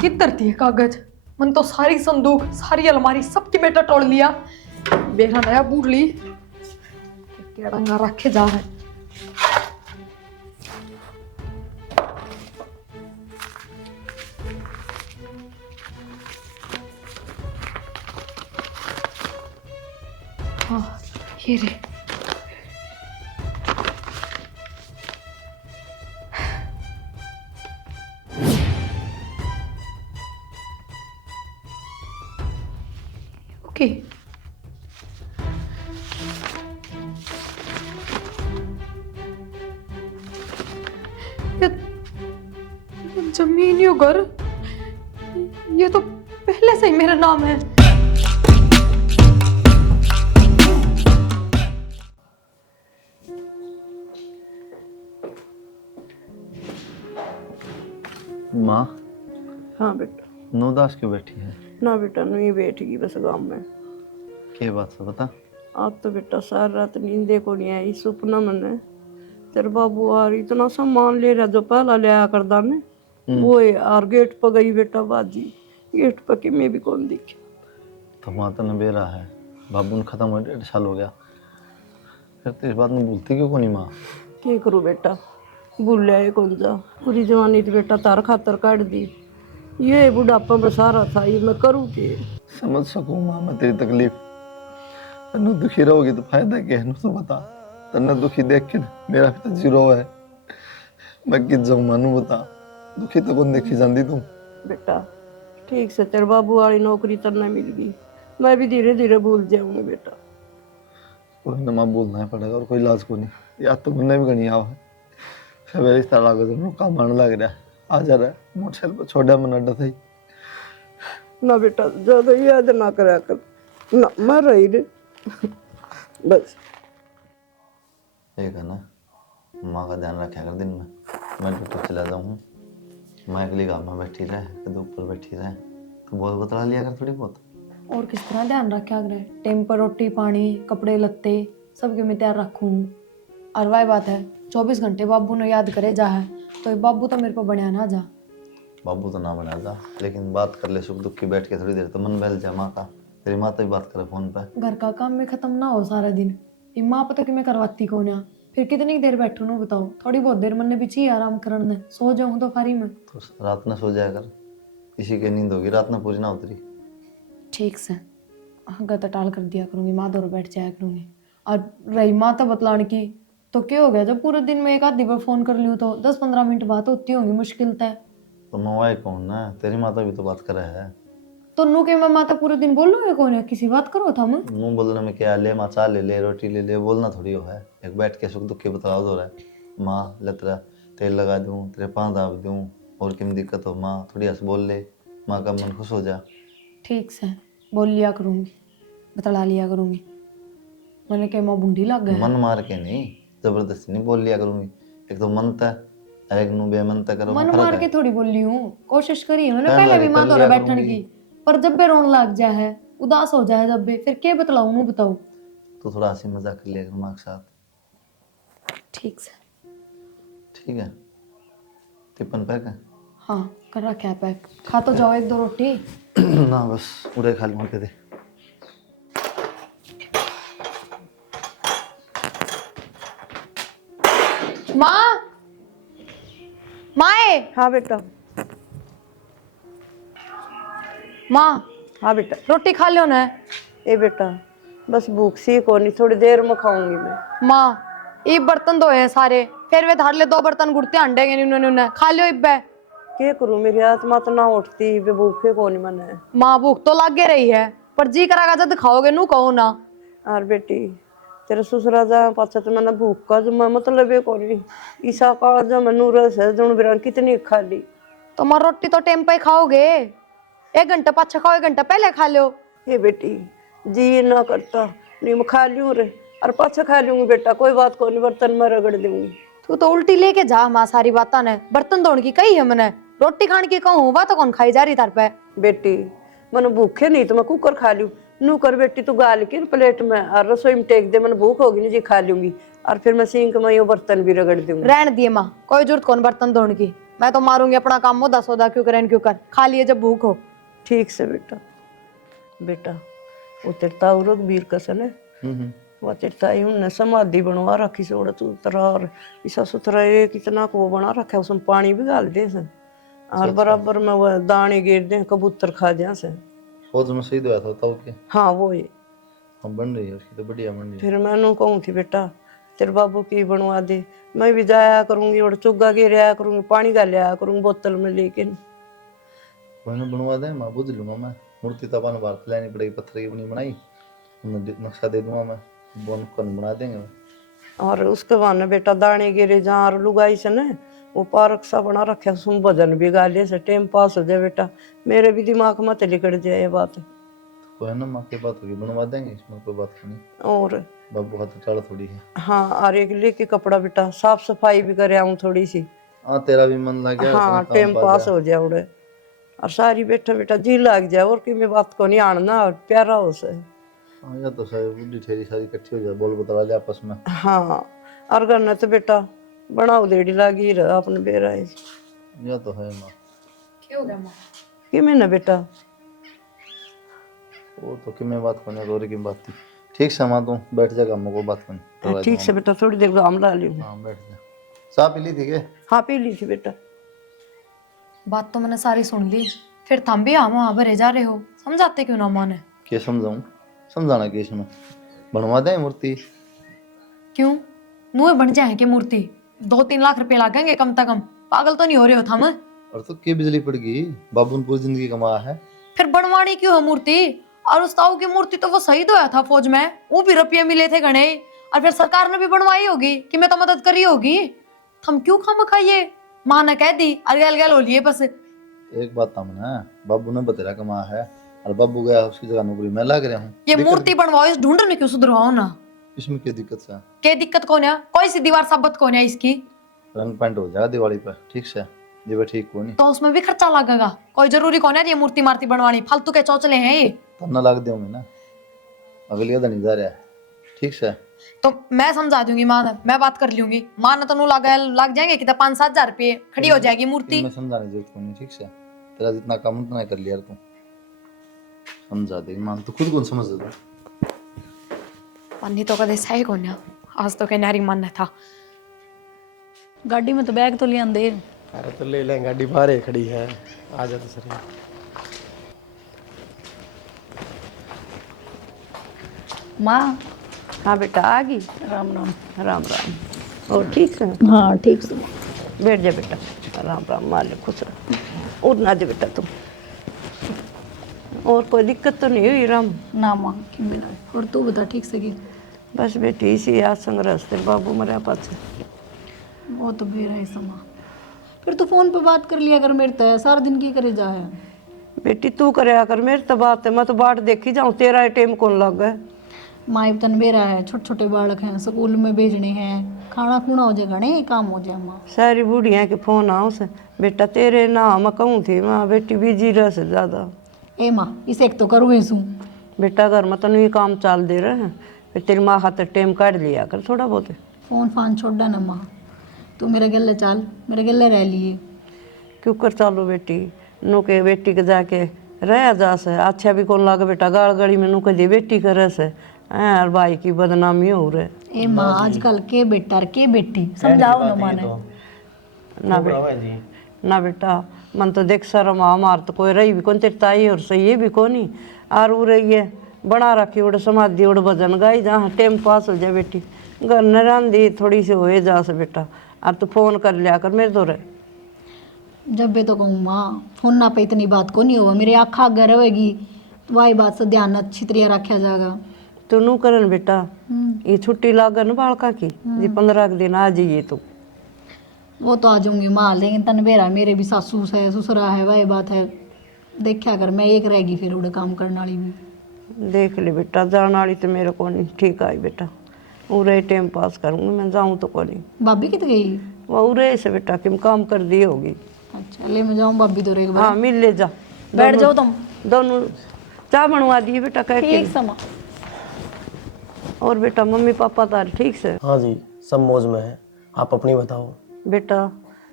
किधर थी ये कागज? मन तो सारी संदूक सारी अलमारी सबकी बेटा तोड़ लिया। बेरा नया बूढ़ ली केड़ा रखे जा है। हाँ ये रे। ओके ये जमीन यो घर ये तो पहले से ही मेरा नाम है। माँ। हाँ बेटा। नो दास क्यों बैठी है? ना बेटा नहीं बैठेगी बस गाँव में। क्या बात है बता। आज तो बेटा सारी रात नींदे को नहीं आई। सपना मैंने तेरे बाबू और इतना सामान ले रहा जो पहला ले आया कर दाने वो है। और गेट पर गई बेटा बाजी गेट पर कि मैं भी कौन दिखे। तो माँ तो बेरा है बाबू ने खत्म हो 1.5 साल हो गया फिर तो इस बात में भूलती क्यों नहीं माँ? क्या करूँ बेटा भूल लिया कौन जा। पूरी जवानी तो बेटा तार खातर काट दी। ये बुढ़ापा में सारा था ये मैं करूँ के। समझ सकूँ माँ मैं तेरी तकलीफ। तन्ने दुखी रहोगी तो फायदा क्या है तो बता। तन्ने दुखी देख के मेरा भी तो जीरो है। मैं किस जाऊँ मानू बता। दुखी तो कौन देखी जाती तू। बेटा ठीक से तेरे बाबू वाली नौकरी तरना मिल गई मैं भी धीरे धीरे भूल जाऊंगी बेटा। कोई ना माँ बोलना ही पड़ेगा और कोई इलाज को नहीं। याद तो मुन्ने भी गणी आओ है फिर मेरे रिश्ता लागो तो काम आने लग रहा है। आ जा रहा है मोटरसाइकिल पर छोड़ा मन अड्डा था ही। ना बेटा ज्यादा याद ना करा कर ना मर रही रे बस। एक है ना माँ का ध्यान रखा कर दिन में। मैं ड्यूटी चला जाऊँ माँ अगली गाँव में बैठी रहे कद ऊपर बैठी रहे तो बहुत बतला लिया कर थोड़ी बहुत। और किस तरह ध्यान रखा करे? टाइम पर रोटी पानी कपड़े लत्ते सबके मैं तैयार रखूँ। और वही बात है 24 घंटे बाबू ने याद करे जा है तो बाबू तो मेरे को बनया ना जा। बाबू तो ना बना जा लेकिन बात कर ले सुख दुख की बैठ के थोड़ी देर तो मन बहल जा माँ का। तेरी माँ तो भी बात करे फोन पे। घर का काम में खत्म ना हो सारा दिन ये माँ पता कि मैं करवाती कौन है। फिर कितनी देर बैठू ना बताओ? थोड़ी बहुत देर मन ने भी चाहिए आराम करने सो जाऊँ तो फारी में। तो रात में सो जाया कर इसी की नींद होगी रात में पूरी ना उतरी। ठीक से गत टाल कर दिया करूंगी माँ दौड़ बैठ जाया करूंगी। और रही माँ तो बतलाने की तो क्या हो गया जब पूरे दिन में एक आधी बार फोन कर लूँ तो 10-15 मिनट बात होती होंगी मुश्किल तय। तो मवाई कौन है तेरी माता भी तो बात करे है। तो नू के मैं माता पूरे दिन बोल रहा है कौन है किसी बात करो था मैं। मुँह बोलने में क्या ले माँ चा ले ले रोटी ले ले बोलना थोड़ी हो है। एक बैठ के सुख दुख के बतलाओ दो रहा है। माँ लतरा तेल लगा दूँ तेरे पाँव दाब दूँ और किम दिक्कत हो माँ थोड़ी हंस बोल ले माँ का मन खुश हो जा। ठीक से बोल लिया करूंगी बतला लिया करूंगी। मैंने क्या माँ बूंदी लग गया मन मार के नहीं जबरदस्ती नहीं बोल लिया करूंगी। एक तो मन तय एक नु बेमन तय करो मन फर्क मार है। के थोड़ी बोली हूँ कोशिश करी है मैंने कर पहले लगे, भी माँ कर दौरा लिया बैठने करूंगी। की। पर जब भी रोन लग जाए है उदास हो जाए जब भी फिर क्या बतलाऊं मुँह बताओ। तो थोड़ा हंसी मजाक कर लिया करो माँ के साथ। ठीक से ठीक है टिफिन पैक है? हाँ कर रखा है पैक। खा तो जाओ 1-2 रोटी। ना बस उड़े खा लूँ दे। माँ माए हाँ बेटा। माँ हाँ बेटा। रोटी खा लो ना। ए बेटा बस भूख सी को नहीं थोड़ी देर में खाऊंगी मैं। माँ ये बर्तन धोए हैं सारे फिर वे धार ले 2 बर्तन गुड़ते अंडेगे उन्होंने खा लियो इब्बे। क्या करूँ मेरी आत्मा तो ना उठती बे भूखे को नहीं मने। माँ भूख तो लागे रही है पर जी करागा जब खाओगे नू कहो ना। और बेटी तेरे ससुरा जा पाछा तो मैंने भूख का जो मैं मतलब को नहीं ईसा काल जो मैं नूरस है जुन बिरान कितनी खा ली। तो माँ रोटी तो टाइम पे ही खाओगे 1 घंटा पाछा खाओ 1 घंटा पहले खा लो। ये बेटी जी ना करता नहीं मैं खा लूँ रे और पाछा खा लूंगी बेटा कोई बात को नहीं बर्तन में रगड़ दूंगी। तू तो उल्टी लेके जा माँ सारी बाता ने बर्तन धोने की कही है मैंने रोटी खाने की कहूँ वह तो कौन खाई जा रही तार पे। बेटी मैंने भूखे नहीं तो मैं कुकर खा लूँ नू कर बेटी तू गाल के प्लेट में और रसोई में टेक दे मैंने भूख होगी नहीं जी खा लूंगी और फिर मैं सिंक में ये बर्तन भी रगड़ दूंगी। रहने दिए माँ कोई जरूरत कौन बर्तन धोने की मैं तो मारूंगी अपना काम मुद्दा सौदा क्यों करें क्यों कर, खा लिए जब भूख हो। ठीक से बेटा। बेटा वो तेरे ताऊ रघुवीर कसन है, वो तेरे ताई उनने समाधि बनवा रखी से उड़ा उतरा और ऐसा सुथरा एक इतना को वो बना रखा है, उसमें पानी भी डाल दे से और बराबर में वो दाने गिर दे, कबूतर खा जा से। फौज में शहीद हुआ था ताऊ के। हाँ वो ही। हाँ बन रही है उसकी तो बढ़िया बन रही है। फिर मैंने कहूँ थी बेटा तेरे बाबू की बनवा दे, मैं भी जाया करूंगी और चुग्गा गिराया करूंगी, पानी का लिया करूंगी बोतल में, लेकिन मैंने बनवा दे, मैं बुझ लूंगा। मैं मूर्ति तो अपन भारत लानी पड़ेगी, पत्थर की बनी बनाई, नक्शा दे दूंगा मैं, बोन कन बना देंगे। और उसके बाद बेटा दाने गिरे जहाँ और लुगाई से न वो पार्क सा बना रखे, उसमें भजन भी गा ले से टाइम पास हो जाए बेटा। मेरे भी दिमाग में तो लिकड़ जाए ये बात। तो है ना, माँ की बात होगी, बनवा देंगे, इसमें कोई बात नहीं। और बाबू का तो चाल थोड़ी है। हाँ और एक लेके कपड़ा बेटा साफ सफाई भी करे आऊँ थोड़ी सी। हाँ तेरा भी मन लग गया। हाँ टाइम पास हो जाए उड़े और सारी बैठा बेटा जी लग जाए, और कि मैं बात को नहीं आना और प्यारा हो से। हाँ या तो सारी बुढ़ी ठेरी सारी इकट्ठी हो जाए, बोल बतला ले आपस में। हाँ और करना तो बेटा बनाओ देड़ी लागी रहा अपने बेरा या तो है माँ। क्या हो गया माँ? कि मैं ना बेटा वो तो कि मैं बात करने रोरी की बात थी। ठीक से माँ, तू बैठ जा, हम को बात करनी। ठीक से बेटा थोड़ी देर आम ला लियो। हाँ बैठ जा। चाय पी ली थी के? हाँ पी ली थी बेटा। बात तो मैंने सारी सुन ली, फिर थम भी हम वहां भरे जा रहे हो, समझाते क्यों ना माने? क्या समझाऊं? समझाना क्या इसमें? बनवा दे मूर्ति। क्यों मुँह बन जाए कि मूर्ति 2-3 लाख रुपए लगेंगे कम से कम, पागल तो नहीं हो रहे हो थम? और तो क्या बिजली पड़ गई, बाबू ने पूरी जिंदगी कमाया है। फिर बनवानी क्यों है मूर्ति? और उस ताऊ की मूर्ति तो वो शहीद हुआ था फौज में, वो भी रुपये मिले थे घने, और फिर सरकार ने भी बनवाई होगी कि मैं तो मदद करी होगी। हम क्यों खाम खाइए, माँ ने कह दी अलगल गल हो लिए बस। एक बात था ना, बाबू ने बतेरा कमाया है और बाबू गया उसकी जगह नौकरी मैं लग रहा हूँ। ये मूर्ति बनवाओ, इस ढूंढने क्यों सुधरवाओ ना? इसमें क्या दिक्कत है? क्या दिक्कत कौन है? कोई सी दीवार साबित कौन है इसकी? रंग पेंट हो जाएगा दिवाली पर, ठीक से जी ठीक को नहीं तो उसमें भी खर्चा लगेगा, कोई जरूरी कौन है ये मूर्ति मार्ती बनवानी, फालतू के चौचले हैं ये। तब ना लग दूंगी ना, अगली अदा नहीं जा रहा है, ठीक से। तो मैं समझा दूंगी माँ ने, मैं बात कर लूंगी, माँ ने तो नू लग जाएंगे कि 5-7 हजार रुपये खड़ी हो जाएगी मूर्ति। मैं समझाने की जरूरत नहीं, ठीक से। तेरा जितना काम उतना कर लिया तू, समझा दे मान, तो खुद कौन समझ दे। पन्नी तो कदे सही कौन है, आज तो कहनारी मन था। गाड़ी में तो बैग तो लिया दे। अरे तो ले लें, गाड़ी बाहर ही खड़ी है, आ जा तो सर। माँ हाँ बेटा आ गई। राम राम। राम राम। और ठीक है? हाँ ठीक से। बैठ जा बेटा। राम राम, मालिक खुश रह। और ना जा बेटा तुम। और कोई दिक्कत तो नहीं हुई राम? ना माँ की मेरा। और तू बता ठीक से की? बस बेटी इसी आज संघर्ष तेरे बाबू मरा पास। वो तो बेरा है समा। फिर तो फोन पे बात कर लिया कर मेरे तो, सारा दिन की करे जा है। बेटी तू करे कर, मेरी तो बात है, मैं तो बाट देखी जाऊँ, तेरा टाइम कौन लग गया? माँ तन बेरा है, छोटे छोटे बालक हैं, स्कूल में भेजने हैं, खाना खुना हो जाए, घने काम हो जाए माँ। सारी बूढ़िया के फोन आओ से बेटा तेरे ना मैं कहूँ थी माँ बेटी बिजी रह से ज्यादा। ए माँ इसे एक तो करूँ ऐसू। बेटा घर में तनु ये काम चाल दे रहे हैं, फिर तेरी माँ खातर टाइम काट लिया कर थोड़ा बहुत। फोन फान छोड़ ना माँ, तू मेरे गले चल, मेरे गले रह लिए। क्यों कर चालो बेटी, नु के बेटी के जाके रह जा से अच्छा भी कौन लागे बेटा, गाड़ गड़ी में नु के बेटी करे से और भाई की बदनामी हो रहे। ए माँ आजकल के बेटा के बेटी समझाओ ना माने। ना बेटा ना बेटा, मन तो देख शर्म आ मार तो कोई रही भी कौन तेरी ताई और सही भी कोनी और वो रही है बना रखी उड़ समाधि उड़ भजन गाई जहाँ टाइम पास हो जाए बेटी। घर न रांधी थोड़ी सी होए जा से बेटा, अब तो फोन कर लिया कर मेरे दो रहे। जब भी तो कहूँ माँ फोन ना पे इतनी बात को नहीं हुआ, मेरे आँखा अगर रहेगी तो वही बात से ध्यान अच्छी तरह रखा जाएगा। तू नू करन बेटा, ये छुट्टी लागन बालका की जी 15 दिन आ जाइए तू। वो तो आ जाऊंगी माँ, लेकिन तन बेरा मेरे भी सासू है ससुरा है, वही बात है, देखा कर मैं एक रहेगी फिर उड़े काम करने वाली भी। देख ले बेटा, जाने वाली तो मेरे को नहीं ठीक आई बेटा, उरे टाइम पास करूँगी मैं, जाऊँ तो को नहीं। भाभी कित गई? वो उरे से बेटा किम काम कर दी होगी। अच्छा ले मैं जाऊँ भाभी तो एक बार। हाँ मिल ले जा, बैठ जाओ तुम दोनों चाय बनवा दिए बेटा कह के। ठीक समा। और बेटा मम्मी पापा तारे ठीक से? हाँ जी सब मौज में है, आप अपनी बताओ। बेटा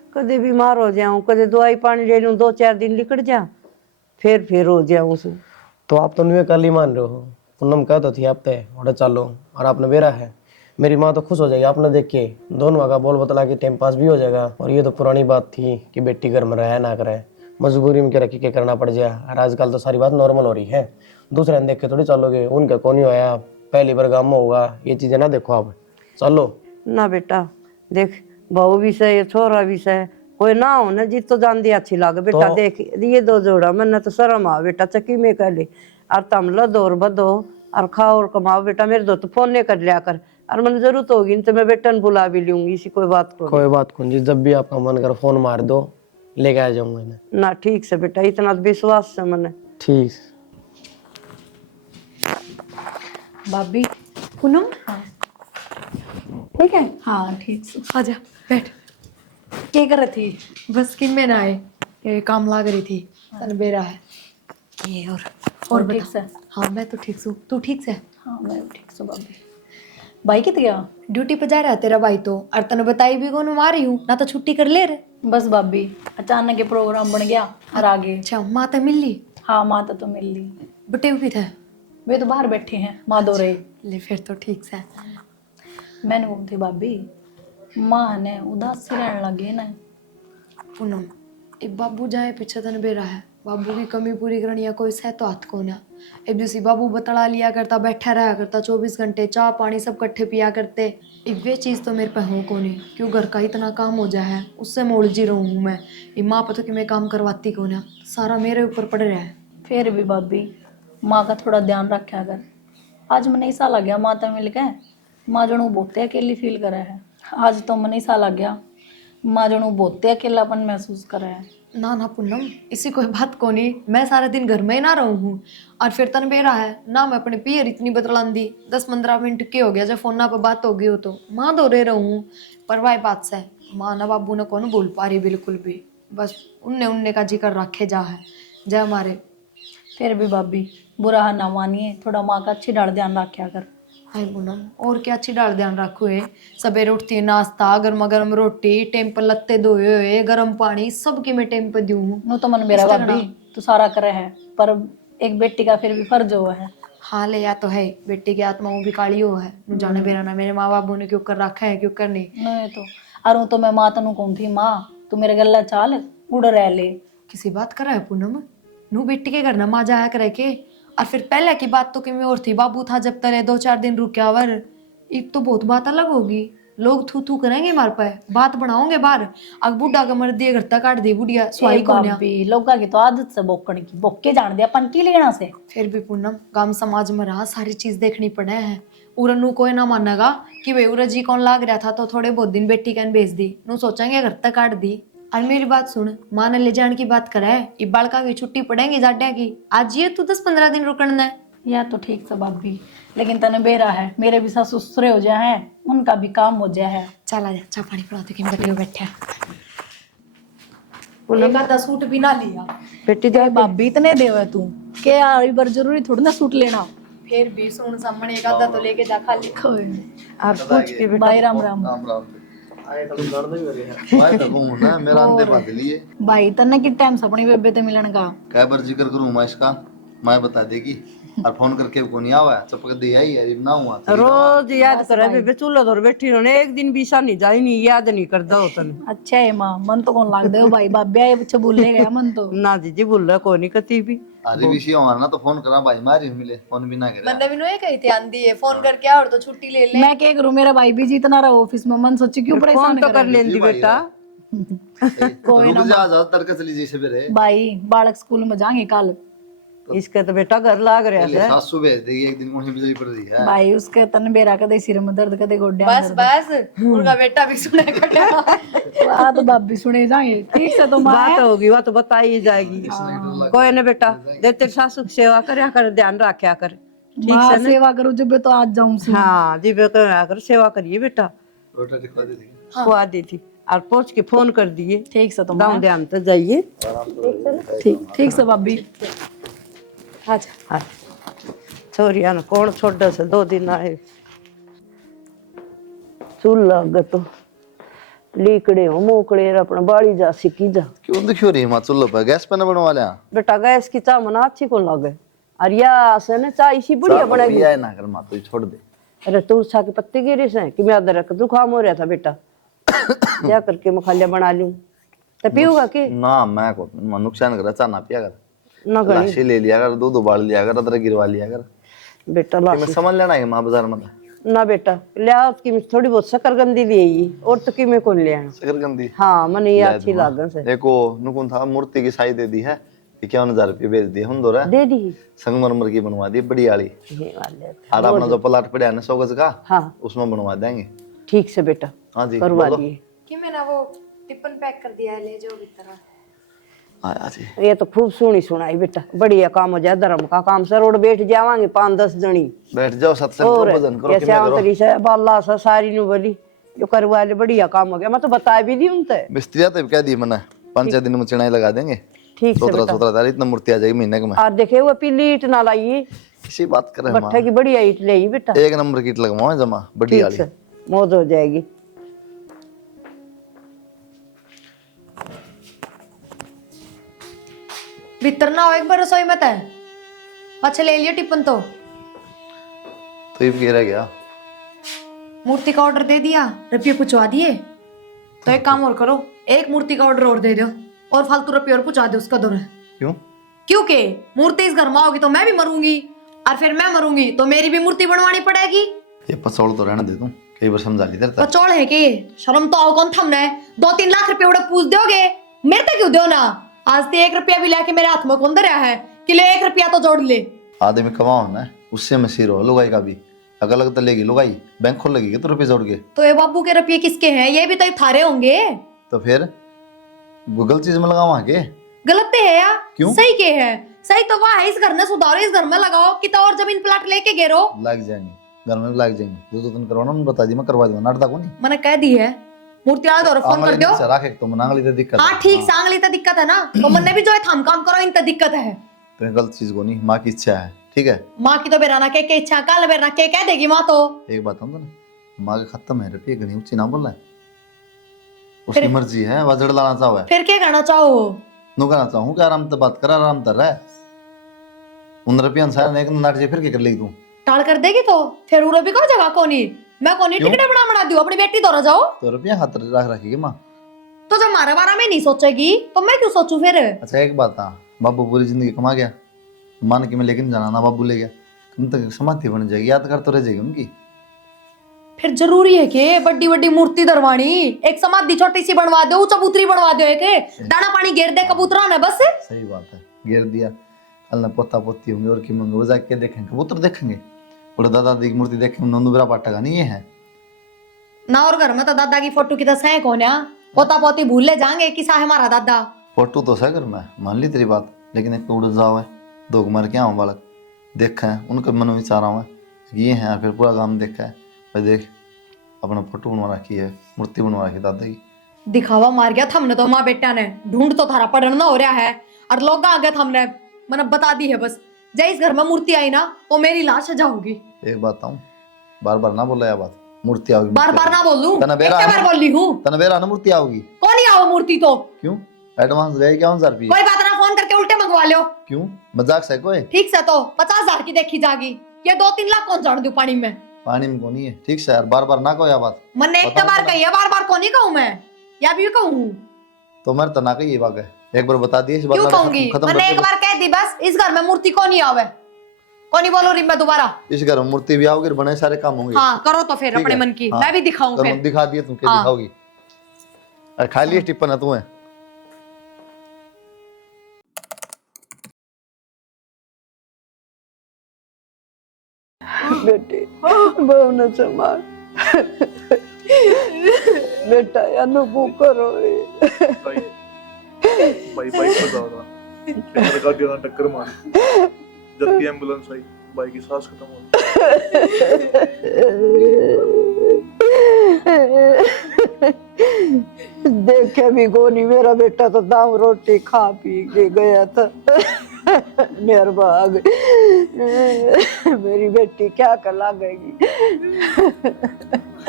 कदे बीमार हो जाऊं, कदे दवाई पानी ले लूं, 2-4 दिन निकट जा, फिर हो जाऊं सु। तो आप तो न्यू कल ही मान रहे हो। पूनम कह तो थी आप ते उड़ा चलो, और आपने बेरा है। मेरी माँ तो खुश हो जाएगी आपने देख के, दोनों का बोल बतला के टाइम पास भी हो जाएगा। और ये तो पुरानी बात थी कि बेटी घर में रहे ना करे, मजबूरी में क्या रखी के करना पड़ जाए। और आजकल तो सारी बात नॉर्मल हो रही है, दूसरे ने देख के थोड़ी चलोगे। उनका कौन ही होया, पहली बार गाँव में होगा, ये चीजें ना देखो आप, चलो। ना बेटा देख, बहू भी सही, छोरा भी सही, कोई ना हो ना जी तो जान दी अच्छी लागे बेटा। देख ये 2 जोड़ा, मैंने तो शर्म आ बेटा, चक्की में कर ली। और तम लदो और बदो और खाओ और कमाओ बेटा। मेरे दो तो फोन नहीं कर लिया कर, और मैंने जरूरत होगी तो मैं बेटा ने बुला भी लूंगी, इसी कोई बात को। कोई बात कौन जी, जब भी आपका मन कर फोन मार दो, लेके आ जाऊंगा इन्हें। ना ठीक से बेटा, इतना तो विश्वास है मैंने। ठीक। भाभी। पूनम ठीक है। हाँ ठीक से। आजा बैठ। क्या कर रही थी? बस किन में ना आए, ये काम लाग रही थी, तन बेरा है ये और ठीक बता। से? हाँ मैं तो ठीक हूँ, तू ठीक से? हाँ मैं भी ठीक से भाभी। भाई कित गया? ड्यूटी पे जा रहा है तेरा भाई तो, और तने बताई भी कौन मार रही हूँ ना, तो छुट्टी कर ले रे। बस भाभी अचानक ये प्रोग्राम बन गया और आगे। अच्छा माँ तो मिल ली? हाँ माता तो मिल ली, बटे भी थे? वे तो बाहर बैठे हैं, माँ दो रहे। ले फिर तो ठीक से। मैंने बोलती भाभी माँ ने उदास सी रहने लगी ना। पूनम एक बाबू जाए पीछे तन बेरा है, बाबू की कमी पूरी करनी है, कोई सह तो हाथ को ना। एक दूसरी बाबू बतला लिया करता, बैठा रहा करता 24 घंटे, चाय पानी सब कट्ठे पिया करते। एक वे चीज़ तो मेरे पे हो को नहीं, क्यों घर का इतना काम हो जाए है, उससे मोड़ जी रहूँ हूँ मैं। ये माँ पता कि मैं काम करवाती को ना, सारा मेरे ऊपर पड़ रहा है। फिर भी भाभी माँ का थोड़ा ध्यान रखा कर। आज मैंने ऐसा लग गया माता मिल के, माँ जनू बहुत अकेली फील करा है। आज तो मैंने ऐसा लग गया माँ जनू बहुत अकेलापन महसूस करा है। ना ना पूनम इसी कोई बात को नहीं, मैं सारा दिन घर में ही ना रहूँ हूँ, और फिर तन बेरा है ना, मैं अपने पियर इतनी बतलान दी। 10-15 मिनट के हो गया जब फोन पे बात हो गई हो तो माँ दो रे रहूँ हूँ। पर वाई बात से माँ ना बाबू ने कौन बोल पा रही बिल्कुल भी, बस उनने उनने का जिक्र रखे जा है जय हमारे। फिर भी भाभी बुरा ना मानिए, थोड़ा माँ का अच्छी डाल ध्यान रखा कर। हाय पूनम और क्या अच्छी डाल ध्यान रखो है, सवेरे उठती है नाश्ता, गर्मा गर्म रोटी, टाइम पर लत्ते धोए हुए, गर्म पानी सब की मैं टाइम पर दूँ। नो तो मन मेरा भाभी तो सारा करे है, पर एक बेटी का फिर भी फर्ज हुआ है। हाँ ले या तो है, बेटी की आत्मा वो भी काली हो है, नु जाने बेरा ना मेरे माँ बाबू ने क्यों कर रखा है क्यों कर नहीं। नहीं तो अरे तो मैं माँ तनु कौन थी, माँ तू मेरे गला चाल उड़ रह ले। किसी बात कर रहा है पूनम, नू बेटी के घर ना माँ जाया करे के। और फिर पहले की बात तो किमें और थी, बाबू था जब तले 2-4 दिन रुका वर, एक तो बहुत बात अलग होगी, लोग थू थू करेंगे मार पे, बात बनाओगे बाहर। अग बुढ़ा का मर दिए घर तक काट दी बुढ़िया स्वाई को ना। लोगा की तो आदत से बोकने की, बोके जान दिया अपन की लेना से। फिर भी पूनम गांव समाज में रहा सारी चीज देखनी पड़े है। उरनू कोई ना मानेगा कि भाई उरा जी कौन लाग रहा था तो थोड़े बहुत दिन बेटी कैन भेज दी, नू सोचेंगे घर तक काट दी। और मेरी बात सुन, माँ ने ले जाने की बात करे, ये बालका की छुट्टी पड़ेगी जाड्या की, आज ये तू 10-15 दिन रुकना है। या तो ठीक से भाभी, लेकिन तने बेरा है, मेरे भी सास ससुरे हो जाए हैं, उनका भी काम हो जाए है। चल आ जा, चाय पानी पिलाते कि मैं बैठा एक आधा सूट भी ना लिया। बेटी ते भाभी इतने देवे तू के यार, एक बार जरूरी थोड़ी ना सूट लेना। फिर भी सुन सामने एक आधा तो लेके जा खाली। और पूछ के बेटा। भाई राम राम। राम राम आए तो दर्द भी हो गया। मैं तो कहूँ ना मेरा अंधे बात लिए भाई तने कि टाइम से अपनी बेबे ते मिलन का। क्या बार जिक्र करूँ मैं इसका, मैं बता देगी और फोन करके को नहीं आवा चपक दे आई यार ना हुआ था। रोज याद करे बेबे, चूल्हा धोर बैठी रहने, एक दिन भी सा नहीं जाई नहीं, याद नहीं करदा होतन। अच्छा है माँ, मन तो कौन लाग दे हो भाई, बाबे आए बच्चे बोलने गया मन तो। ना जी बोल रहा को नहीं कती भी। अरे विषय हमारा ना तो फोन करा भाई मारी मिले, फोन भी ना करे। मैंने भी नो कही थी आंधी है फोन करके आ और तो छुट्टी ले ले। मैं क्या करूँ, मेरा भाई भी जितना रहा ऑफिस में, मन सोची क्यों फोन परेशान तो कर लेंदी बेटा। कोई ना जा जा तड़का चली जी सवेरे। भाई बालक स्कूल में जाएंगे कल, इसका तो बेटा घर लाग रहा पहले है। सासू भेज देगी, एक दिन मुझे बिजली पड़ रही है। भाई उसके तन बेरा कदे सिर में दर्द कदे गोड्या बस बस उनका बेटा भी सुनेगा। आ तो भाभी सुने जाएंगे ठीक से। तो माँ बात होगी वो तो बताई जाएगी। कोई ना बेटा, दे तेरे सासू की सेवा करया कर, ध्यान रखा कर, ठीक माँ से ना। सेवा करो जब तो आज जाऊं सी। हाँ जी बेटा कर सेवा करिए बेटा, रोटा दिखा दे दी। खुआ दी थी और पहुंच के फोन कर दिए। ठीक से। तो गाँव ध्यान तो जाइए। ठीक से भाभी। अच्छा हाँ छोरिया ना कौन छोड़ से 2 दिन आए चूल्हा तो लीकड़े हो मोकड़े अपना बाड़ी जा सिकी जा। क्यों दुखी हो रही है माँ? चुल्लो पर गैस पे न बनवा लिया। बेटा गैस की चाय मना अच्छी को लगे और या से ना चाय इसी बढ़िया बनेगी। पिया ना कर माँ, तू छोड़ दे। अरे तुलसा के पत्ते गिरे से कि मैं अदरक जुकाम हो रहा था बेटा, क्या करके मखालिया बना लूं तो पीऊंगा कि ना मैं को नुकसान कर, चाह ना पिया कर, ना गणी लाशी ले लिया कर, दूध उबाल लिया कर, अदरक गिरवा लिया कर। बेटा मैं लाश समझ लेना है माँ बाजार में ना बेटा लिया कि थोड़ी बहुत शकरगंदी ले आई और तो कि मैं कौन ले आना। शकरकंदी हाँ मने ये अच्छी लागन से देखो नुकुन था मूर्ति की साई दे दी है, 51,000 रुपये बेच दिए हम दो रहा दे दी संगमरमर की बनवा दी बड़ी वाली। ये वाले और अपना जो प्लाट पड़ा है ना 100 गज का, हाँ उसमें बनवा देंगे। ठीक से बेटा हाँ जी करवा बोलो। दिए। कि मैंने वो टिफिन पैक कर दिया है, ले जाओ भीतर। हाँ जी ये तो खूब सुनी सुनाई बेटा, बढ़िया काम हो जाए धर्म का काम से रोड बैठ जावांगे 5-10 जनी बैठ जाओ सत्संग और करो, भजन करो, ये किमें करो। श्यामतरी से बाला से सारी नु बोली जो करवा ले बढ़िया काम हो गया। मैं तो बता भी दी उनसे। मिस्त्रिया तो कह दी मैंने 5-6 दिन में चिनाई लगा देंगे। ठीक से बेटा 17,000 इतना मूर्ति आ जाएगी महीने में। और देखे वो पीली ईट ना लाई, किसी बात करे माँ, भट्ठे की बढ़िया ईट ले आई बेटा। एक नंबर की ईंट लगवाओ जमा बड़ी ठीक वाली। से मौज हो जाएगी। भीतर ना हो एक बार रसोई मत है, अच्छा ले लिया टिफिन तो ये भी रह गया। मूर्ति का ऑर्डर दे दिया, रुपये पूछवा दिए। तो एक काम और करो, एक मूर्ति का ऑर्डर और दे दो और फालतू रुपये और पूछा दो उसका दौर है। क्यों? क्योंकि मूर्ति इस घर में होगी तो मैं भी मरूंगी और फिर मैं मरूंगी तो मेरी भी मूर्ति बनवानी पड़ेगी। ये पसौल तो रहने दे दूं, कई बार समझा ली तेरे पचौड़ है कि शर्म तो आओ, कौन थमने 2-3 लाख रुपए उड़ा पूछ दोगे, मेरे तक क्यों दो ना। आज तो 1 रुपया भी लाके मेरे हाथ में कौन दे रहा है कि ले 1 रुपया तो जोड़ ले। आदमी कमाओ ना, उससे में सिर हो लुगाई का भी अगर अलग तो लेगी लुगाई, बैंक खोल लगेगी तो रुपये जोड़ के। तो ये बाबू के रुपये किसके हैं? ये भी तो थारे होंगे। तो फिर गूगल चीज में लगाओ के गलत है या क्यों? सही के है? सही तो वह है, इस घर में सुधारो, इस घर में लगाओ कि तो और जमीन प्लाट लेके गिरो। लग जाएंगे, घर में भी लग जाएंगे। जो तुम करवाना मैं बता दी, मैं करवा दूंगा, नाटक को नहीं। मैंने कह दी है मूर्ति वाला दौर फोन कर दो। राखे तो मनांगली तो दिक्कत हाँ ठीक, सांगली तो दिक्कत है ना, तो मन ने भी जो है थाम काम करो, इन तो दिक्कत है। तो गलत चीज को नहीं, माँ की इच्छा है ठीक है। माँ की तो बेराना के इच्छा, काल बेराना के कह देगी माँ तो। एक बात हम तो ना, माँ के खत्म है रुपये गनी ऊंची ना बोल रहा है, उसकी मर्जी है, वजड़ लाना चाहो है। फिर क्या करना चाहो? नु कहना चाहूँ कि आराम से बात कर, आराम कर रहा है उन रुपये अनुसार एक नाट जे फिर क्या कर लेगी तू? टाल कर देगी तो फिर उरो भी कहो जगह कोनी, मैं कोनी टिकट बना दूं अपनी बेटी दौरा जाओ। तो रुपया हाथ रख रखेगी माँ। तो जब हमारे बारे में नहीं सोचेगी तो मैं क्यों सोचूं फिर? अच्छा एक बात था, बाबू पूरी जिंदगी कमा गया, मान के मैं लेकिन जाना ना बाबू ले गया, तुम तक समाधि बन जाएगी, याद कर तो रह जाएगी उनकी। फिर जरूरी है कि बड़ी बड़ी मूर्ति दरवानी, एक समाधि छोटी सी बनवा दो, चबूतरी बनवा दो, एक दाना पानी घेर दे कबूतरा ने बस। सही बात है, घेर दिया, कल ना पोता पोती होंगे और की मंगे वो जाके देखेंगे, कबूतर देखेंगे, और दादा दी की मूर्ति देखेंगे, नंदुबरा पाटेगा नहीं ये है ना। और घर में तो दादा की फोटो की तो सह कौन है, पोता पोती भूल ले जाएंगे कि सा है हमारा दादा। फोटो तो सह कर मैं मान ली तेरी बात, लेकिन एक उड़ जाओ है, 2 मार के आओ बालक देखा है, उनके मन में विचार आवा ये है, फिर पूरा काम देखा है भाई, देख अपना फोटो बनवा रखी है, मूर्ति बनवा रखी दादा की। दिखावा मार गया थमने तो माँ बेटा ने, ढूंढ तो थारा पढ़ना हो रहा है और लोग आ गए थमने, मैंने बता दी है बस। जब इस घर में मूर्ति आई ना तो मेरी लाश सजा होगी। एक बात बताऊं, बार बार ना बोला यह बात, मूर्ति आओगी, बार बार ना बोलूं, तना बेरा एक बार बोल ली हूँ। तनबेरा ना मूर्ति आओगी। कौन ही आओ मूर्ति तो? क्यों एडवांस गए क्या 1000 रुपये? कोई बात ना, फोन करके उल्टे मंगवा लो। क्यों मजाक से कोई? ठीक से तो 50,000 की देखी जागी, ये 2-3 लाख कौन जान दू पानी में? पानी में कौन है ठीक से यार, बार बार ना कहो यह बात। मैंने एक बार कही है, बार बार कौन ही कहूँ मैं, या भी कहूँ? तो मेरे तना कही ये बात है, एक बार बता दिए इस बात क्यों कहूंगी? मैंने एक बार कह दी बस, इस घर में मूर्ति कौन ही आवे, कौन ही बोलो मैं दोबारा। इस घर में मूर्ति भी आओगी, बने सारे काम होंगे। हाँ करो तो फिर अपने मन की, मैं भी दिखाऊं तो फिर। दिखा दिए तुम क्या दिखाओगी? अरे खा लिए टिप्पण है तुम्हें। बेटे बहुन समार बेटा अनुभव करो भाई बाइक पर जा रहा मेरे गाड़ी वाला टक्कर मारी, जबकि एम्बुलेंस आई, भाई की सांस खत्म हो देखे भी कोनी मेरा बेटा तो दाम रोटी खा पी के गया था निर्भाग। मेरी बेटी क्या कर लागेगी।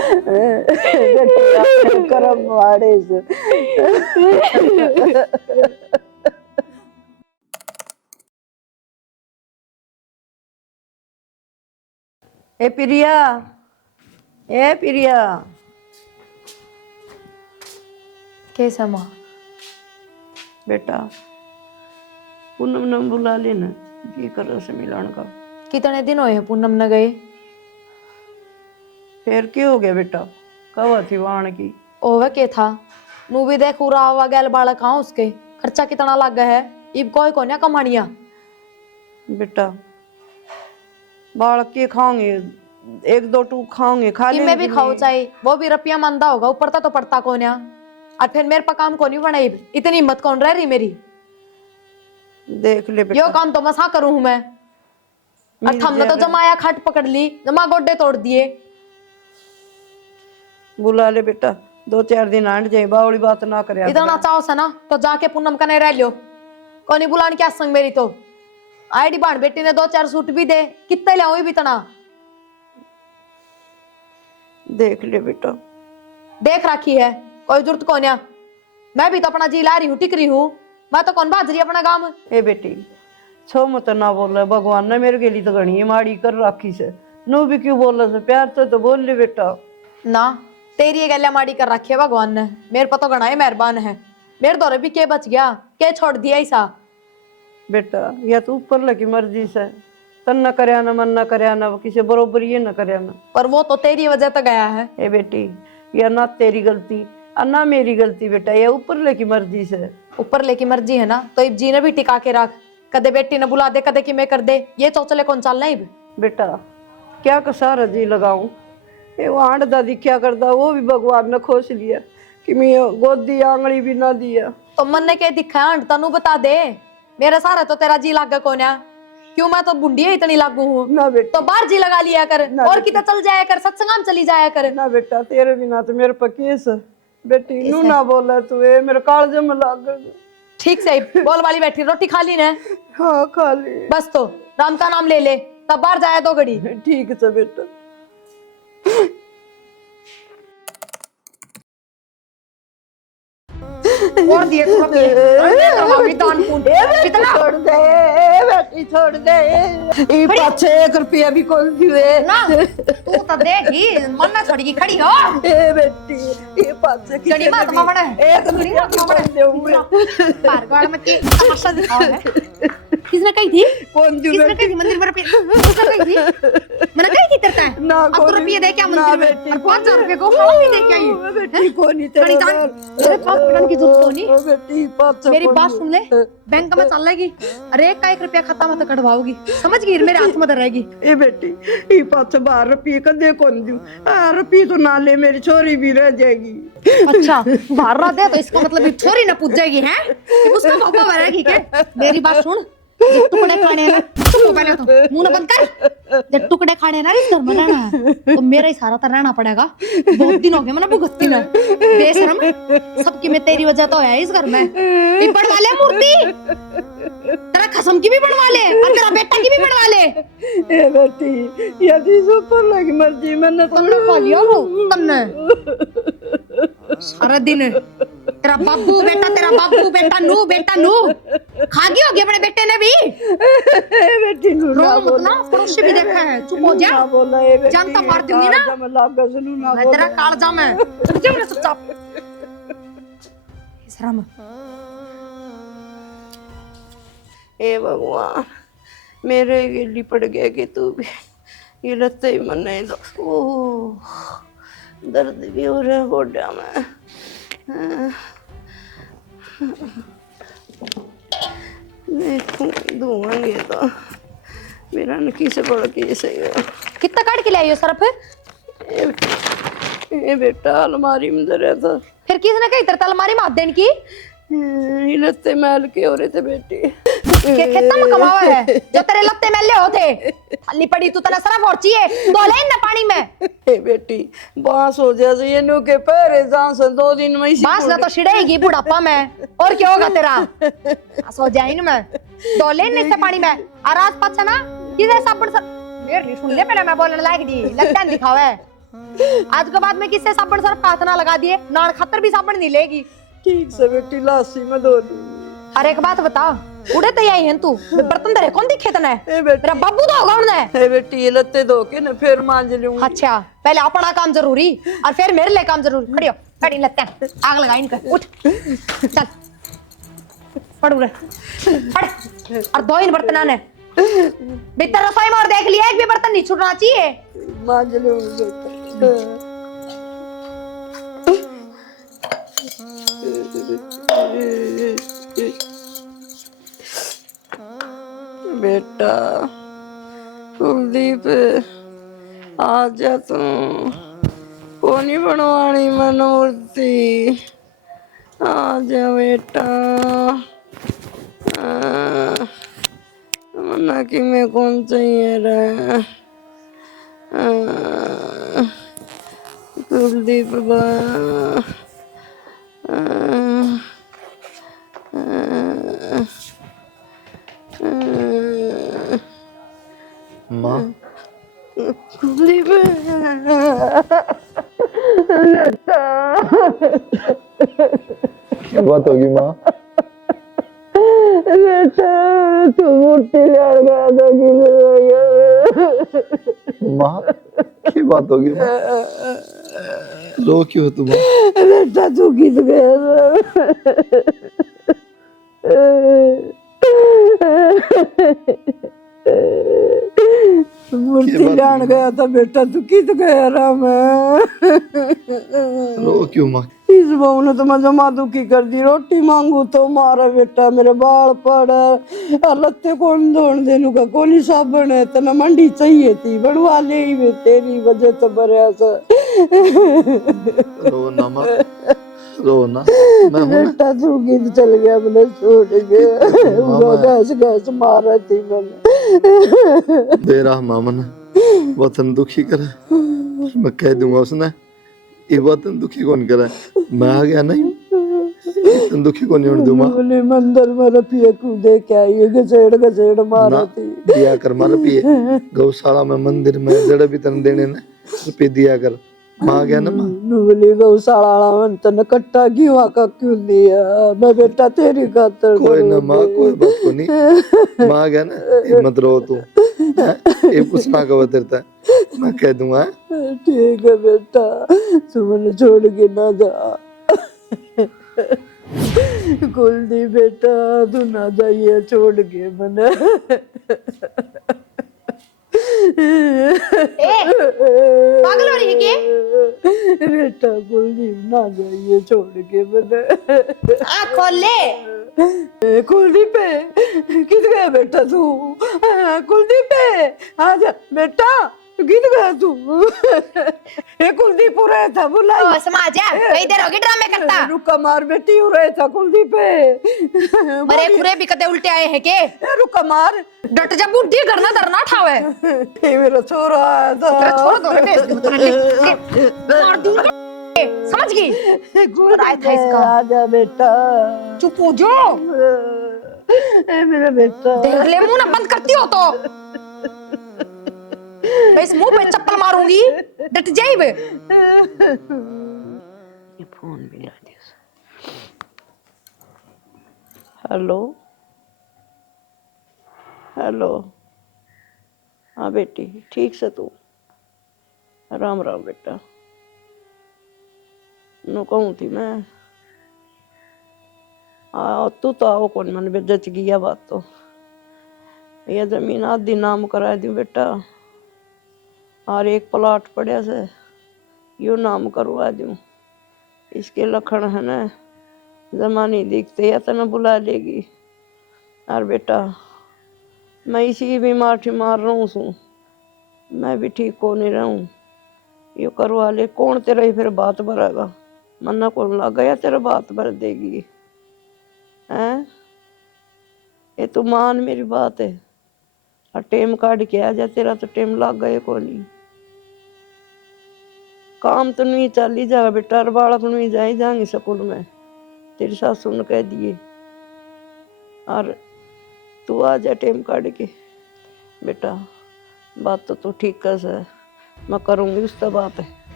बेटी अपने कर्म मारे से। ए प्रिया, ए प्रिया, कैसा माँ? बेटा पूनम ने बुला लेना जी कर से मिलन का। कितने दिन हुए हैं पूनम न गए? फिर क्या हो गया बेटा, कब थी वाण की? ओवे के था नू भी देख उरा हुआ गैल बालक कहाँ उसके खर्चा कितना लग गया है। इब कोई को कमानिया बेटा बालक के खाओगे, एक दो टूक खाओगे, खा कि ले। मैं भी खाऊं चाहे, वो भी रुपया मंदा होगा ऊपर तो पड़ता कौन है। और फिर मेरे पर काम कौन बनाई, इतनी हिम्मत कौन रह रही मेरी। देख ले बेटा, यो काम तो मसा करूं हूं मैं। और हमने तो जमाया खट पकड़ ली, जमा गोड्डे तोड़ दिए। बुला ले बेटा, 2-4 दिन आंट जाए, बावड़ी बात ना करे। इतना चाहो सा ना तो जाके पूनम का नहीं रह लियो। कौन बुलाने क्या संग मेरी तो आईडी बाण बेटी ने 2-4 सूट भी दे, कितने ले भी तना। देख ले बेटा, देख रखी है, कोई जरूरत कौन है। मैं भी तो अपना जी ला रही हूँ, टिक रही हूँ। मैं तो कौन बाज रही अपना काम। ए बेटी छो मत ना बोल, भगवान ने मेरे के लिए तो घनी माड़ी कर रखी से, नो भी क्यों बोल से, प्यार तो बोल ले बेटा। ना तेरी ये गैल्या माड़ी कर रखी है भगवान ने, मेरे पर तो घना ही मेहरबान है। मेरे दौरे भी के बच गया, के छोड़ दिया ऐसा। बेटा या तो ऊपर लगी मर्जी से, तन न करया ना, मन न करया ना, किसी बरोबर ये न करया ना। पर वो तो तेरी वजह तो गया है। ए बेटी या ना तेरी गलती और ना मेरी गलती बेटा, ये ऊपर लगी मर्जी से। ऊपर लेकी मर्जी है ना तो इब जी ने भी टिका के रख। कदे बेटी ने बुला दे, कदे कि मैं कर दे, ये चौचले कौन चलना इब। बेटा क्या कसार जी लगाऊं, ये आंट दादी क्या करता, वो भी भगवान ने खोस लिया कि मैं गोदी आंगली भी ना दिया। तो मन ने क्या दिखा है, तनु बता दे। मेरे सारे तो तेरा जी लागा कौन है, क्यों मैं तो बुंडी है इतनी लागू हूँ। ना बेटा, तो बाहर जी लगा लिया कर, और कितना चल जाया कर, सत्संगाम चली जाया कर। ना बेटा तेरे बिना तो मेरे पर केस है। बेटी नू ना बोला तू, ये मेरे कालजे में लाग गया। ठीक से बोल वाली बैठी, रोटी खा ली ने? हाँ खा ली। बस तो राम का नाम ले ले, तब बाहर जाया 2 घड़ी। ठीक है बेटा। और दिए तो दान पुण्य कितना छोड़ दे बेटी, छोड़ दे। ये पाछे 1 रुपया भी कौन दिए ना, तू तो देगी मन ना छोड़ेगी, खड़ी हो। ए बेटी ये पाछे जड़ी मात मावड़ है, एक जड़ी मात मावड़ है। दूंगा। पारगाड़ में की तमाशा दिखाओ है। किसने कही थी? कौन दी किसने कही थी मंदिर में रुपये? किसने कही थी? मैंने कही थी तेरे है। ना अब तो रुपये दे क्या मंदिर में? और 5000 रुपये को खाओ भी दे क्या ये? बेटी कोनी खड़ी तेरा जान, तेरे पास पकड़ने की जरूरत तो नहीं। ओ बेटी पाछे मेरी बात सुन ले, बैंक में चल लेगी, अरे 1 रुपया खाता मत कटवाओगी, समझ गई? मेरे हाथ में रहेगी। ए बेटी ये पाछे 12 रुपये का दे कौन दूं, 12 रुपये तो ना ले, मेरी छोरी भी रह जाएगी। अच्छा बाहर दे तो इसका मतलब ये छोरी ना पूछ जाएगी है कि उसका पापा भरेगी क्या? मेरी बात सुन, जब टुकड़े खाने हैं ना तो पहले तो मुंह न बंद कर। जब टुकड़े खाने हैं ना इस घर में रहना है तो मेरा ही सारा तो रहना पड़ेगा। बहुत दिन हो गए मैंने भुगतती ना, बेशरम सबकी मैं तेरी वजह तो है इस घर में। ये बनवा ले मूर्ति, तेरा खसम की भी बनवा ले और तेरा बेटा की भी बनवा ले। ए बेटी यदि ऊपर लगी मर्जी मैंने तन्ने खा लिया वो तन्ने सारा दिन। तेरा बाबू बेटा नू खा गई होगी अपने बेटे ने भी। बेटी नू रो ना मत बोला, ना, पड़ोसी भी देखा है, चुप हो जा। ना बोला ए बेटी, जानता मार दूंगी ना। कालजा में लाग गया, सुनू ना मैं बोला। तेरा कालजा में तुझे मैं चुपचाप शर्म। ए भगवान मेरे गिल्ली पड़ गया कि तू भी ये लत्ते ही मन नहीं दो। ओह दर्द भी हो रहा है गोड्या में। धुआंगे तो मेरा नकी से बड़ा केस है। कितना काट के लाइयो सरफ? ए बेटा अलमारी में धरा था, फिर किसने कही तेरे अलमारी में हाथ देने की? ये लत्ते मैल के हो रहे थे बेटी। के खेता में कमावा है जो तेरे लत्ते मैले होते। थाली पड़ी तू तना सरफ और चाहिए तो ले ना पानी में। ए बेटी बांस हो जाए ये नु के पैरे जान से 2 दिन में ही बांस ना तो छिड़ेगी बुढ़ापा में, और क्या होगा तेरा? सो जाए ना मैं दो ले ने से पानी में और आज पाछा ना किसे साबुन से मेरी सुन ले पहले मैं बोलने लायक दी लगता है दिखावे आज के बाद में किससे साबुन सर हाथ ना लगा दिए, नान खातर भी साबुन नहीं लेगी। ठीक से बेटी लासी में धो ली। अरे एक बात बता, उड़े तो आई है तू, बर्तन तेरे कौन दिखे तने? ए बेटी, तेरा बाबू तो होगा उन्हें। ए बेटी ये लत्ते धो के ना फिर मांज लूंगी। अच्छा, पहले अपना काम जरूरी और फिर मेरे लिए काम जरूरी। खड़ी हो, खड़ी लगते हैं, आग लगा इनका। उठ चल, पड़ उड़े, पड़ और दो इन बर्तन ने भीतर रसोई में और देख लिया, एक भी बर्तन नहीं छूटना चाहिए। मांज लूंगी बेटा। बेटा कुलदीप आ जा तू, कोनी बनवानी मन मूर्ति, आ जा बेटा। मना कि मैं कौन चाहिए रे कुलदीप बा। माँ कुलदीप क्या बात होगी माँ? बेटा तू मूर्ति ले गया था कि माँ क्या बात होगी माँ? रो क्यों हो तुम? बेटा तू किस गया मूर्ति लान गया था बेटा, तू किस गया रहा मैं। रो क्यों माँ? इस बहू ने तो मैं जमा दुखी कर दी, रोटी मांगू तो मारा बेटा, मेरे बाल पड़ और लत्ते कौन धोन देनु का, कोली साबुन है तना मंडी चाहिए थी, बढ़वा ले ही वे तेरी वजह तो बरया सा। रो ना माँ, रो ना, मैं हूं ना। बेटा तू किध चल गया, मैंने छोड़ गया, गैस गैस मारा थी मैंने। बेरा मामन वतन दुखी करे, मैं कह दूंगा उसने ये वतन दुखी कौन करे, मैं आ गया नहीं वतन दुखी कौन नहीं दूंगा। बोले मंदिर में रपिए कूदे क्या ये गजेड़ गजेड़ मारा थी। दिया कर मार पिए, गौशाला में मंदिर में जड़े भी तन देने ने रुपये दिया कर, माँ गया ना माँ। बोली गौशाला में तन कट्टा क्यों आका क्यों दिया, मैं बेटा तेरी खातर कोई ना माँ, कोई बात को नहीं, माँ गया ना, ये मत रो तू, ये कुछ ना कहो तेरे तक, मैं कह दूंगा। ठीक है बेटा, तू मैंने छोड़ के ना जा। कुलदीप बेटा तू ना जाइए छोड़ के मैंने। पागल हो रही है क्या? बेटा कुलदीप ना जाइए छोड़ के मैंने। आँख खोल ले। कुलदीप किध गया बेटा तू, कुलदीप आ जा बेटा, किध गया तू। ये कुलदीप हो रहा था, बुला ओ समाज है, कई देर होगी ड्रामे करता। रुका मार बेटी हो रहा था कुलदीप। मरे पूरे भी कते उल्टे आए हैं के? रुका मार, डट जा, बुद्धि करना धरना ठावे। ये मेरा छोरा आया था। छोड़ दो रे, मार दूंगा। समझ गई? राय था इसका। आजा बेटा, चुप हो जाओ। ए मेरा बेटा, देख ले मुंह ना बंद करती हो तो मैं इस मुंह पे चप्पल मारूंगी, डट जाई बे। ये फोन भी ला दे। हेलो हेलो, हाँ बेटी ठीक से तू, राम राम बेटा। नो कहूँ थी मैं, तू तो आओ कौन, मन में जच गया बात तो, ये जमीन आधी नाम करा दी बेटा, और एक प्लॉट पड़े से यो नाम करवा दूं, इसके लखन है ना, जमानी दिखते या तो न बुला लेगी। और बेटा मैं इसी भी माठी मार रहा हूँ, मैं भी ठीक को नहीं रहूँ, यो करवा ले, कौन तेरा ही फिर बात भरेगा, मन्ना कौन लग गया तेरा बात भर देगी हैं। ये तो मान मेरी बात है, और टेम काट के आ जा, तेरा तो टेम लग गए को नहीं, काम तो नहीं चल ही जाएगा बेटा, और बालक नहीं जाए जाएंगे स्कूल में, तेरी सासू ने कह दिए, और तू आ जा टेम काट के बेटा। बात तो तू ठीक कर, मैं करूँगी उससे बात है।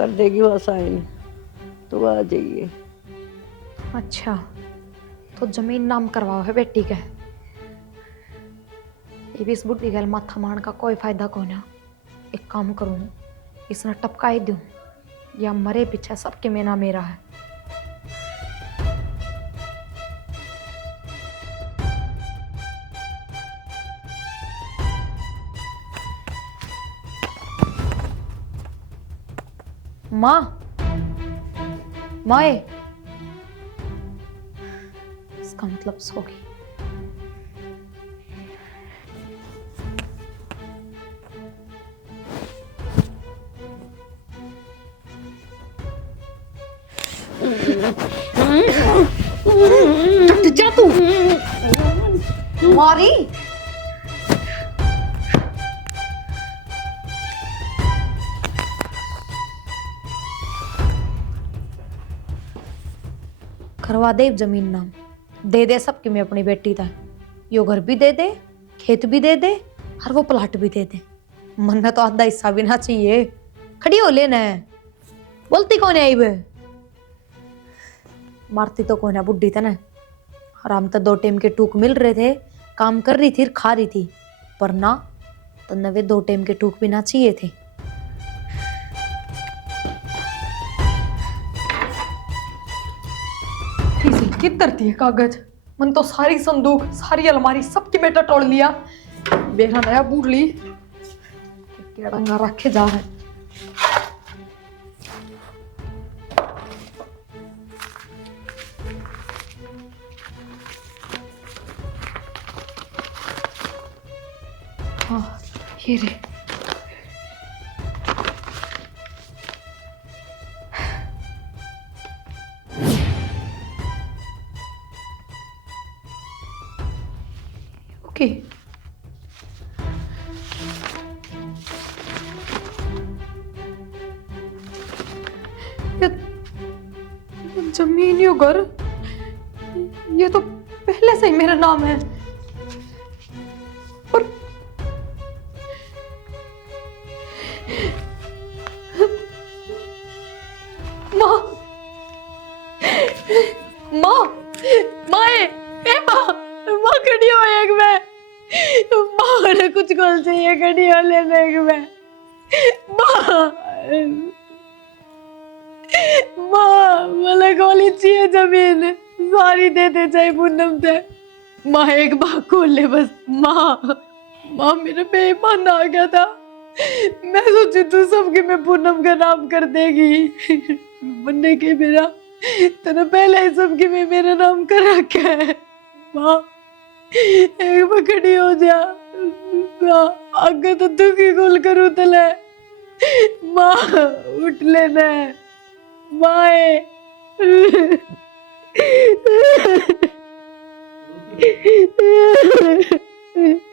कर देगी वो साइन, तो आ जाइए। अच्छा, तो जमीन नाम करवाओ है बेटी के। ये भी इस बुढ़ी गल माथा मारन का कोई फायदा को ना। एक काम करूँ, इसने टपकाई दूँ या मरे पीछे सबके मेना मेरा है। माँ, माए, इसका मतलब सो गई। जा तू मारी। करवा दे जमीन नाम, दे दे सबकी मैं अपनी बेटी था। यो घर भी दे दे, खेत भी दे दे, और वो प्लाट भी दे दे। मन में तो आधा हिस्सा भी ना चाहिए। खड़ी हो लेना है, बोलती कौन है बे? मारती तो कौन है, बुढ़ी था ना। आराम तो 2 टाइम के टूक मिल रहे थे, काम कर रही थी, खा रही थी, पर ना तो नवे 2 टाइम के टूक भी ना चाहिए थे। किधर थी कागज? मन तो सारी संदूक, सारी अलमारी सबकी बेटा तोड़ लिया। बेरा नया बूढ़ ली केड़ंगा रखे जा है। हाँ, ये रे। ओके, ये जमीन, यो घर, ये तो पहले से ही मेरा नाम है। पर माँ, माँ, माए, ए माँ, माँ खड़ी हो एक में। माँ ने कुछ गोल चाहिए, खड़ी हो लेने एक में। माँ, माँ मला गोली चाहिए जमीन, सारी दे दे चाहे पूनम से। माँ एक बात खोल ले बस। माँ, माँ मेरा बेईमान आ गया था। मैं सोची तू सबके में पूनम का नाम कर देगी, बनने के मेरा तेरा पहले ही सबके में मेरा नाम कर रखा है। माँ एक बार खड़ी हो जा। माँ आगे तो तू की गोल करूँ तले। माँ उठ लेना है माए।